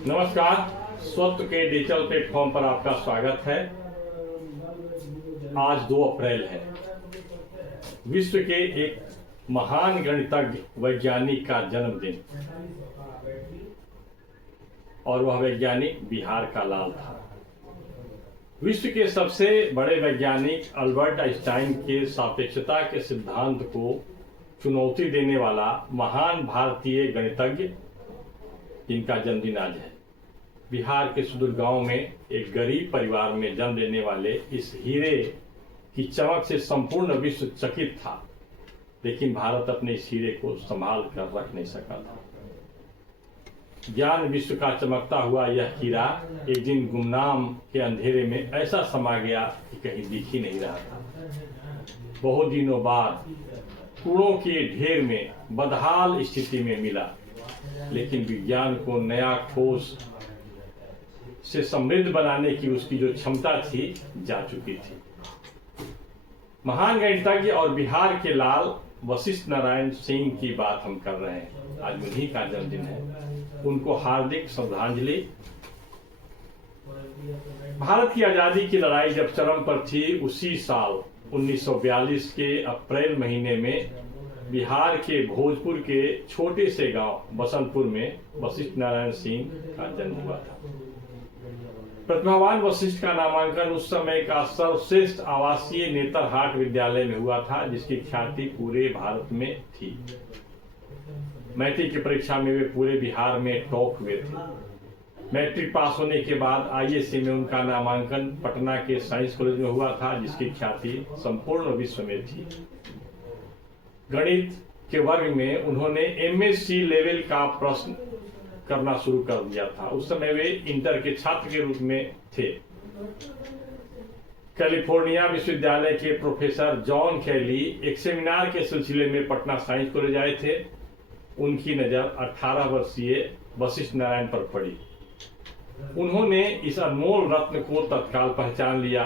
नमस्कार। स्वत्व के डिजिटल प्लेटफॉर्म पर आपका स्वागत है। आज 2 अप्रैल है। विश्व के एक महान गणितज्ञ वैज्ञानिक का जन्मदिन, और वह वैज्ञानिक बिहार का लाल था। विश्व के सबसे बड़े वैज्ञानिक अल्बर्ट आइंस्टाइन के सापेक्षता के सिद्धांत को चुनौती देने वाला महान भारतीय गणितज्ञ जिनका जन्मदिन आज है। बिहार के सुदूर गांव में एक गरीब परिवार में जन्म लेने वाले इस हीरे की चमक से संपूर्ण विश्व चकित था, लेकिन भारत अपने इस हीरे को संभाल कर रख नहीं सका था। ज्ञान विश्व का चमकता हुआ यह हीरा एक दिन गुमनाम के अंधेरे में ऐसा समा गया कि कहीं दिख ही नहीं रहा था। बहुत दिनों बाद कूड़ों के ढेर में बदहाल स्थिति में मिला, लेकिन विज्ञान को नया खोज से समृद्ध बनाने की उसकी जो क्षमता थी जा चुकी थी। महान गणितज्ञ और बिहार के लाल वशिष्ठ नारायण सिंह की बात हम कर रहे हैं। आज उन्हीं का जन्मदिन है। उनको हार्दिक श्रद्धांजलि। भारत की आजादी की लड़ाई जब चरम पर थी, उसी साल 1942 के अप्रैल महीने में बिहार के भोजपुर के छोटे से गांव बसंतपुर में वशिष्ठ नारायण सिंह का जन्म हुआ था। प्रतिभावान वशिष्ठ का नामांकन उस समय का सर्वश्रेष्ठ आवासीय नेतरहाट विद्यालय में हुआ था, जिसकी ख्याति पूरे भारत में थी। मैट्रिक की परीक्षा में वे पूरे बिहार में टॉप हुए थे। मैट्रिक पास होने के बाद आईएससी में उनका नामांकन पटना के साइंस कॉलेज में हुआ था, जिसकी ख्याति संपूर्ण विश्व में थी। गणित के वर्ग में उन्होंने एमएससी लेवल का प्रश्न करना शुरू कर दिया था। उस समय वे इंटर के छात्र के रूप में थे। कैलिफोर्निया विश्वविद्यालय के प्रोफेसर जॉन कैली एक सेमिनार के सिलसिले में पटना साइंस कॉलेज आए थे। उनकी नजर 18 वर्षीय वशिष्ठ नारायण पर पड़ी। उन्होंने इस अनमोल रत्न को तत्काल पहचान लिया।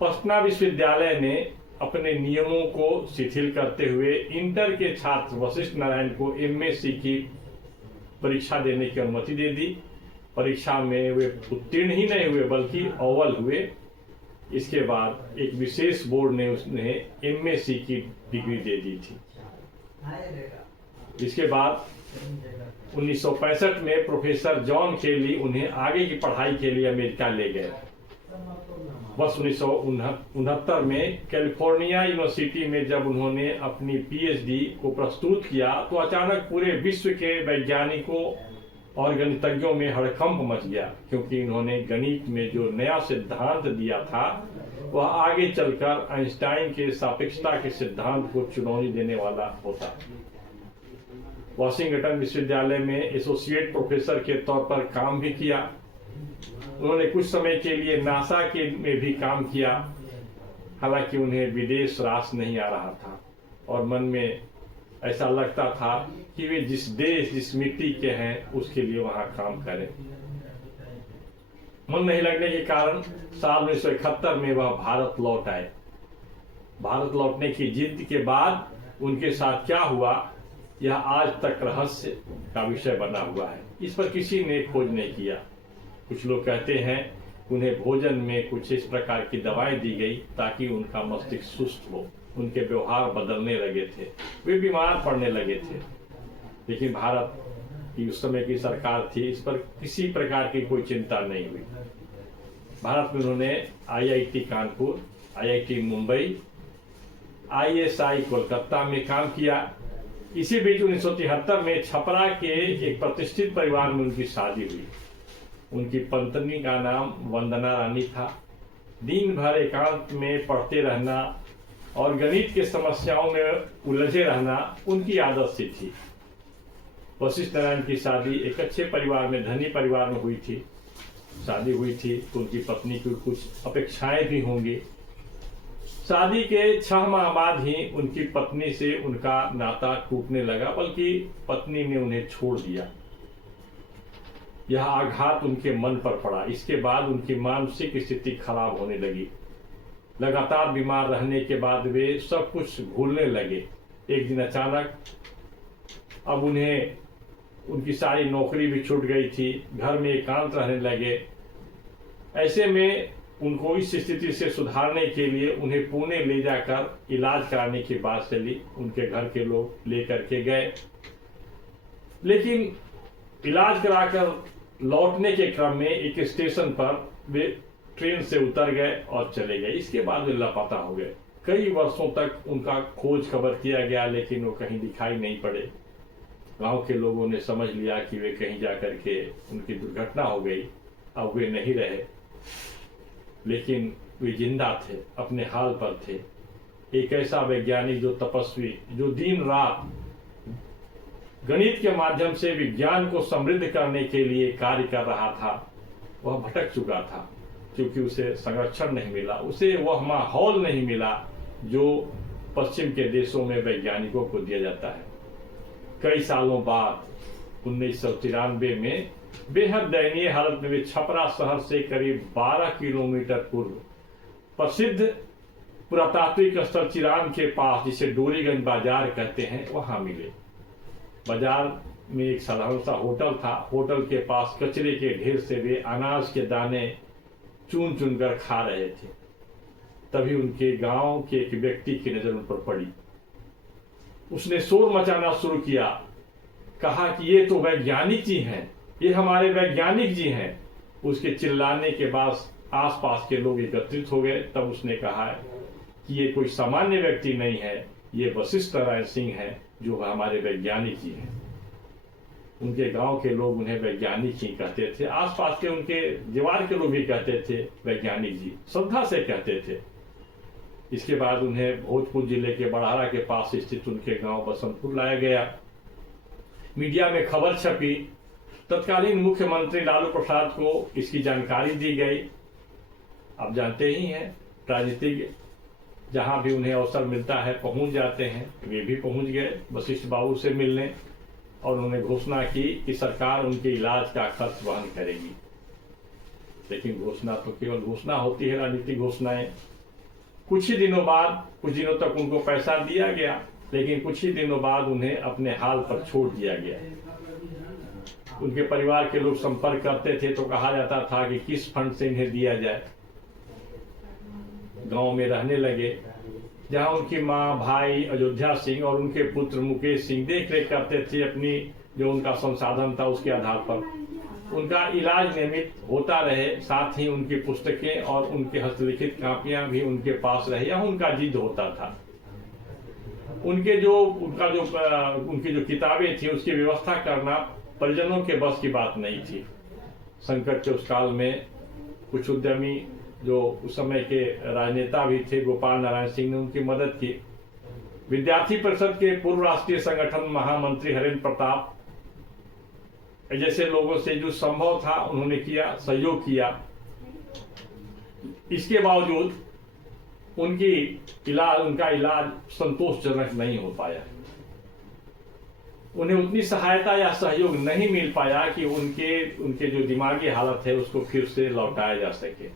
पटना विश्वविद्यालय ने अपने नियमों को शिथिल करते हुए इंटर के छात्र वशिष्ठ नारायण को एमएससी की परीक्षा देने की अनुमति दे दी। परीक्षा में वे उत्तीर्ण ही नहीं हुए, बल्कि अव्वल हुए। इसके बाद एक विशेष बोर्ड ने उन्हें एमएससी की डिग्री दे दी थी। इसके बाद 1965 में प्रोफेसर जॉन केली उन्हें आगे की पढ़ाई के लिए अमेरिका ले गए। वर्ष 1969 में कैलिफोर्निया यूनिवर्सिटी में जब उन्होंने अपनी पीएचडी को प्रस्तुत किया, तो अचानक पूरे विश्व के वैज्ञानिकों और गणितज्ञों में हड़कंप मच गया, क्योंकि इन्होंने गणित में जो नया सिद्धांत दिया था वह आगे चलकर आइंस्टाइन के सापेक्षता के सिद्धांत को चुनौती देने वाला होता। वाशिंगटन विश्वविद्यालय में एसोसिएट प्रोफेसर के तौर पर काम भी किया। उन्होंने कुछ समय के लिए नासा के में भी काम किया। हालांकि उन्हें विदेश रास नहीं आ रहा था, और मन में ऐसा लगता था कि वे जिस देश जिस मिट्टी के हैं उसके लिए वहां काम करें। मन नहीं लगने के कारण साल 1971 में वह भारत लौट आए। भारत लौटने की जिद के बाद उनके साथ क्या हुआ, यह आज तक रहस्य का विषय बना हुआ है। इस पर किसी ने खोज नहीं किया। कुछ लोग कहते हैं उन्हें भोजन में कुछ इस प्रकार की दवाएं दी गई ताकि उनका मस्तिष्क सुस्त हो, उनके व्यवहार बदलने लगे थे, वे बीमार पड़ने लगे थे। लेकिन भारत की उस समय की सरकार थी, इस पर किसी प्रकार की कोई चिंता नहीं हुई। भारत में उन्होंने IIT Kanpur, IIT Mumbai, ISI Kolkata में काम किया। इसी बीच 1973 में छपरा के एक प्रतिष्ठित परिवार में उनकी शादी हुई। उनकी पत्नी का नाम वंदना रानी था। दिन भर एकांत में पढ़ते रहना और गणित की समस्याओं में उलझे रहना उनकी आदत सी थी। वशिष्ठ नारायण की शादी एक अच्छे परिवार में, धनी परिवार में हुई थी। शादी हुई थी तो उनकी पत्नी की कुछ अपेक्षाएं भी होंगी। शादी के 6 माह बाद ही उनकी पत्नी से उनका नाता टूटने लगा, बल्कि पत्नी ने उन्हें छोड़ दिया। यह आघात उनके मन पर पड़ा। इसके बाद उनकी मानसिक स्थिति खराब होने लगी। लगातार बीमार रहने के बाद वे सब कुछ भूलने लगे। एक दिन अचानक अब उन्हें उनकी सारी नौकरी भी छूट गई थी, घर में एकांत रहने लगे। ऐसे में उनको इस स्थिति से सुधारने के लिए उन्हें पुणे ले जाकर इलाज कराने की बात चली। उनके घर के लोग लेकर के गए, लेकिन इलाज कराकर लौटने के क्रम में एक स्टेशन पर वे ट्रेन से उतर गए और चले गए। इसके बाद वे लापता हो गए। कई वर्षों तक उनका खोज खबर किया गया, लेकिन वो कहीं दिखाई नहीं पड़े। गांव के लोगों ने समझ लिया कि वे कहीं जाकर के उनकी दुर्घटना हो गई, अब वे नहीं रहे। लेकिन वे जिंदा थे, अपने हाल पर थे। एक ऐसा वैज्ञानिक जो तपस्वी, जो दिन रात गणित के माध्यम से विज्ञान को समृद्ध करने के लिए कार्य कर रहा था, वह भटक चुका था, क्योंकि उसे संरक्षण नहीं मिला, उसे वह माहौल नहीं मिला जो पश्चिम के देशों में वैज्ञानिकों को दिया जाता है। कई सालों बाद 1993 में बेहद दयनीय हालत में वे छपरा शहर से करीब 12 किलोमीटर पूर्व प्रसिद्ध पुरातात्विक स्थल चिरान के पास, जिसे डोरीगंज बाजार कहते हैं, वहां मिले। बाजार में एक साधारण सा होटल था। होटल के पास कचरे के ढेर से वे अनाज के दाने चुन चुन कर खा रहे थे। तभी उनके गांव के एक व्यक्ति की नजर उन पर पड़ी। उसने शोर मचाना शुरू किया, कहा कि ये तो वैज्ञानिक जी हैं, ये हमारे वैज्ञानिक जी हैं। उसके चिल्लाने के बाद आसपास के लोग एकत्रित हो गए। तब उसने कहा कि ये कोई सामान्य व्यक्ति नहीं है, ये वशिष्ठ नारायण सिंह है, जो हमारे वैज्ञानिक जी हैं। उनके गांव के लोग उन्हें वैज्ञानिक ही कहते थे। आसपास के उनके दीवार के लोग भी कहते थे वैज्ञानिक जी, श्रद्धा से कहते थे। इसके बाद उन्हें भोजपुर जिले के बड़ारा के पास स्थित उनके गांव बसंतपुर लाया गया। मीडिया में खबर छपी। तत्कालीन मुख्यमंत्री लालू प्रसाद को इसकी जानकारी दी गई। आप जानते ही हैं, राजनीतिक जहां भी उन्हें अवसर मिलता है पहुंच जाते हैं। वे भी पहुंच गए वशिष्ठ बाबू से मिलने, और उन्होंने घोषणा की कि सरकार उनके इलाज का खर्च वहन करेगी। लेकिन घोषणा तो केवल घोषणा होती है, राजनीतिक घोषणाएं। कुछ ही दिनों तक उनको पैसा दिया गया, लेकिन कुछ ही दिनों बाद उन्हें अपने हाल पर छोड़ दिया गया। उनके परिवार के लोग संपर्क करते थे तो कहा जाता था कि किस फंड से इन्हें दिया जाए। गांव में रहने लगे, जहां उनकी मां, भाई अयोध्या सिंह और उनके पुत्र मुकेश सिंह देख रेख करते थे। अपनी जो उनका संसाधन था उसके आधार पर उनका इलाज नियमित होता रहे। साथ ही उनकी पुस्तकें और उनके हस्तलिखित कापियां भी उनके पास रहे, यह उनका जिद होता था। उनकी जो किताबें थी उसकी व्यवस्था करना परिजनों के बस की बात नहीं थी। संकट के उस काल में कुछ उद्यमी जो उस समय के राजनेता भी थे, गोपाल नारायण सिंह ने उनकी मदद की। विद्यार्थी परिषद के पूर्व राष्ट्रीय संगठन महामंत्री हरेंद्र प्रताप जैसे लोगों से जो संभव था उन्होंने किया, सहयोग किया। इसके बावजूद उनका इलाज संतोषजनक नहीं हो पाया। उन्हें उतनी सहायता या सहयोग नहीं मिल पाया कि उनके जो दिमागी हालत है उसको फिर से लौटाया जा सके।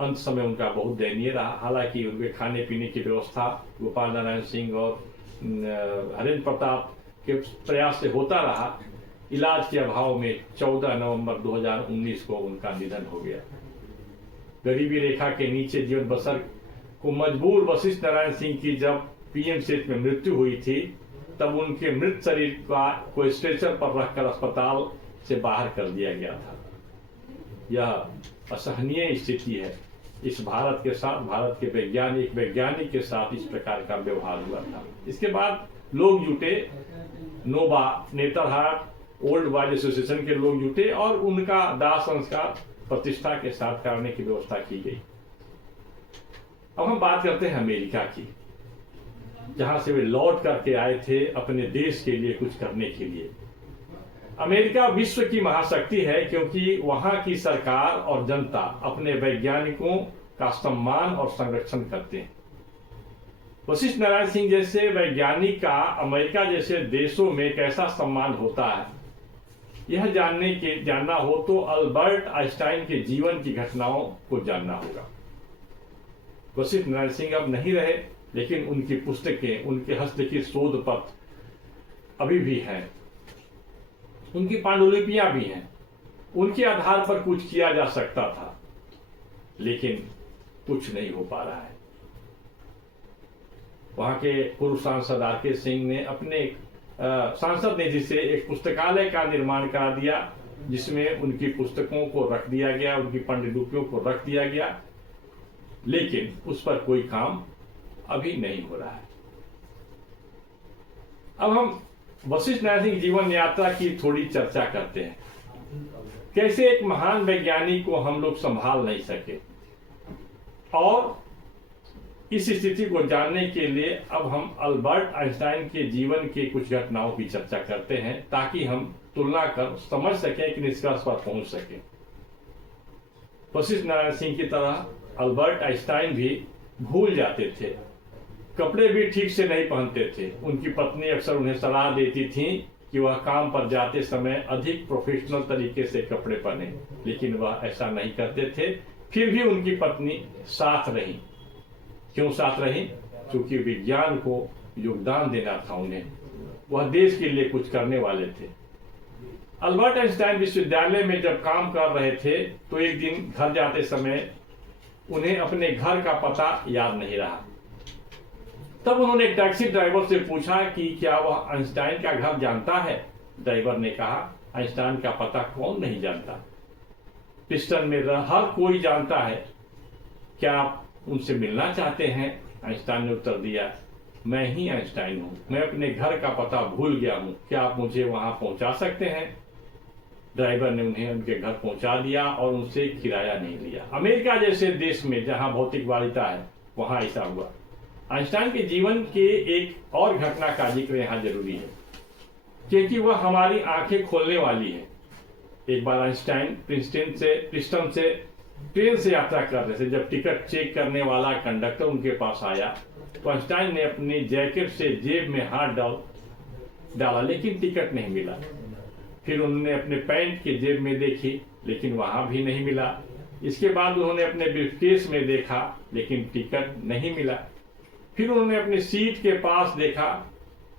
अंत समय उनका बहुत दयनीय रहा। हालांकि उनके खाने पीने की व्यवस्था गोपाल नारायण सिंह और हरेंद्र प्रताप के प्रयास से होता रहा। इलाज के अभाव में 14 नवंबर 2019 को उनका निधन हो गया। गरीबी रेखा के नीचे जीवन बसर को मजबूर वशिष्ठ नारायण सिंह की जब पीएमसीएच में मृत्यु हुई थी, तब उनके मृत शरीर को स्ट्रेचर पर रखकर अस्पताल से बाहर कर दिया गया था। यह असहनीय स्थिति है। इस भारत के साथ, भारत के वैज्ञानिक के साथ इस प्रकार का व्यवहार हुआ था। इसके बाद लोग जुटे, nova, Netarhat old boys association के लोग जुटे और उनका दाह संस्कार प्रतिष्ठा के साथ करने की व्यवस्था की गई। अब हम बात करते हैं अमेरिका की, जहां से वे लौट करके आए थे अपने देश के लिए कुछ करने के लिए। अमेरिका विश्व की महाशक्ति है, क्योंकि वहां की सरकार और जनता अपने वैज्ञानिकों का सम्मान और संरक्षण करते हैं। वशिष्ठ नारायण सिंह जैसे वैज्ञानिक का अमेरिका जैसे देशों में कैसा सम्मान होता है, यह जानना हो तो अल्बर्ट आइंस्टाइन के जीवन की घटनाओं को जानना होगा। वशिष्ठ नारायण सिंह अब नहीं रहे, लेकिन उनकी पुस्तकें, उनके हस्तलिखित शोध पत्र अभी भी हैं, उनकी पांडुलिपियां भी हैं, उनके आधार पर कुछ किया जा सकता था, लेकिन कुछ नहीं हो पा रहा है। वहां के पूर्व सांसद आर.के. सिंह ने अपने सांसद निधि से एक पुस्तकालय का निर्माण करा दिया, जिसमें उनकी पुस्तकों को रख दिया गया, उनकी पांडुलिपियों को रख दिया गया, लेकिन उस पर कोई काम अभी नहीं हो रहा है। अब हम वशिष्ठ नारायण सिंह जीवन यात्रा की थोड़ी चर्चा करते हैं। कैसे एक महान वैज्ञानिक को हम लोग संभाल नहीं सके, और इस स्थिति को जानने के लिए अब हम अल्बर्ट आइंस्टाइन के जीवन के कुछ घटनाओं की चर्चा करते हैं, ताकि हम तुलना कर समझ सकें कि निष्कर्ष पर पहुंच सकें। वशिष्ठ नारायण सिंह की तरह अल्बर्ट आइंस्टाइन भी भूल जाते थे, कपड़े भी ठीक से नहीं पहनते थे। उनकी पत्नी अक्सर उन्हें सलाह देती थी कि वह काम पर जाते समय अधिक प्रोफेशनल तरीके से कपड़े पहने, लेकिन वह ऐसा नहीं करते थे। फिर भी उनकी पत्नी साथ रही। क्यों साथ रही? क्योंकि विज्ञान को योगदान देना था उन्हें, वह देश के लिए कुछ करने वाले थे। अल्बर्ट आइंस्टाइन विश्वविद्यालय में जब काम कर रहे थे, तो एक दिन घर जाते समय उन्हें अपने घर का पता याद नहीं रहा। तब उन्होंने एक टैक्सी ड्राइवर से पूछा कि क्या वह आइंस्टाइन का घर जानता है। ड्राइवर ने कहा, आइंस्टाइन का पता कौन नहीं जानता, पिस्टन में हर कोई जानता है, क्या आप उनसे मिलना चाहते हैं? आइंस्टाइन ने उत्तर दिया, मैं ही आइंस्टाइन हूं, मैं अपने घर का पता भूल गया हूं, क्या आप मुझे वहां पहुंचा सकते हैं? ड्राइवर ने उन्हें उनके घर पहुंचा दिया और उनसे किराया नहीं लिया। अमेरिका जैसे देश में जहां भौतिकवादिता है, वहां ऐसा हुआ। आइंस्टाइन के जीवन के एक और घटना का जिक्र यहाँ जरूरी है, क्योंकि वह हमारी आंखें खोलने वाली है। एक बार आइंस्टाइन प्रिंसटन से ट्रेन से यात्रा कर रहे थे। जब टिकट चेक करने वाला कंडक्टर उनके पास आया, तो आइंस्टाइन ने अपनी जैकेट से जेब में हाथ डाला, लेकिन टिकट नहीं मिला। फिर उन्होंने अपने पैंट के जेब में देखी, लेकिन वहां भी नहीं मिला। इसके बाद उन्होंने अपने ब्रीफकेस में देखा, लेकिन टिकट नहीं मिला। फिर उन्होंने अपनी सीट के पास देखा,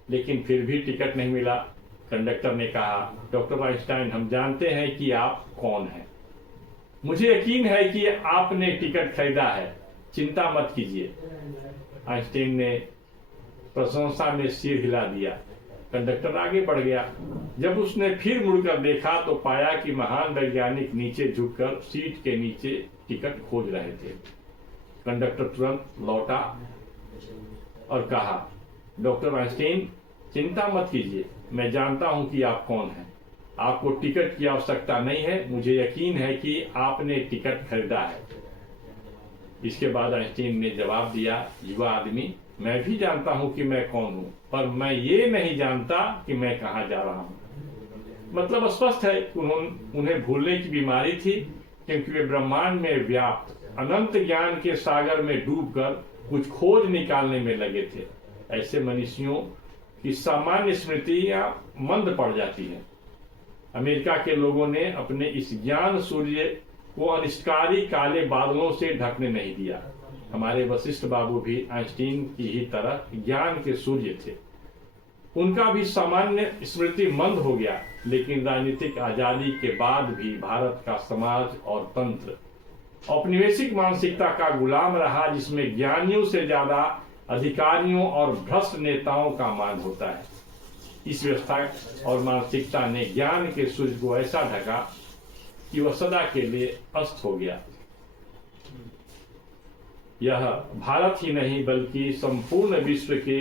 लेकिन फिर भी टिकट नहीं मिला। कंडक्टर ने कहा, डॉक्टर आइंस्टाइन, हम जानते हैं कि आप कौन हैं, मुझे यकीन है कि आपने टिकट खरीदा है, चिंता मत कीजिए। आइंस्टाइन ने प्रशंसा में सिर हिला दिया। कंडक्टर आगे बढ़ गया। जब उसने फिर मुड़कर देखा, तो पाया कि महान वैज्ञानिक नीचे झुककर सीट के नीचे टिकट खोज रहे थे। कंडक्टर तुरंत लौटा और कहा, डॉक्टर आइंस्टाइन, चिंता मत कीजिए, मैं जानता हूं कि आप कौन हैं, आपको टिकट की आवश्यकता नहीं है, मुझे यकीन है कि आपने टिकट खरीदा है। इसके बाद आइंस्टाइन ने जवाब दिया, युवा आदमी, मैं भी जानता हूं कि मैं कौन हूं, पर मैं ये नहीं जानता कि मैं कहां जा रहा हूं। मतलब स्पष्ट है कि उन्हें भूलने की बीमारी थी, क्योंकि वे ब्रह्मांड में व्याप्त अनंत ज्ञान के सागर में डूबकर कुछ खोज निकालने में लगे थे। ऐसे मनुष्यों की सामान्य स्मृतियां मंद पड़ जाती हैं। अमेरिका के लोगों ने अपने इस ज्ञान सूर्य को अनिष्टकारी काले बादलों से ढकने नहीं दिया। हमारे वशिष्ठ बाबू भी आइंस्टीन की ही तरह ज्ञान के सूर्य थे। उनका भी सामान्य स्मृति मंद हो गया, लेकिन राजनीतिक आजादी के बाद भी भारत का समाज और तंत्र औपनिवेशिक मानसिकता का गुलाम रहा, जिसमें ज्ञानियों से ज्यादा अधिकारियों और भ्रष्ट नेताओं का मान होता है। इस व्यवस्था और मानसिकता ने ज्ञान के सूर्य को ऐसा ढका कि वह सदा के लिए अस्त हो गया। यह भारत ही नहीं बल्कि संपूर्ण विश्व के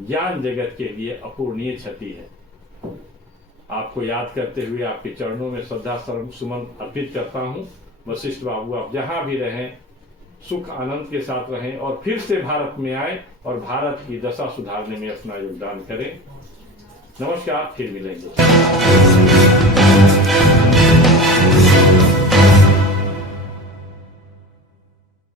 ज्ञान जगत के लिए अपूरणीय क्षति है। आपको याद करते हुए आपके चरणों में श्रद्धा सुमन अर्पित करता हूं। वशिष्ठ बाबू, आप जहां भी रहें सुख आनंद के साथ रहें और फिर से भारत में आए और भारत की दशा सुधारने में अपना योगदान करें। नमस्कार, फिर मिलेंगे।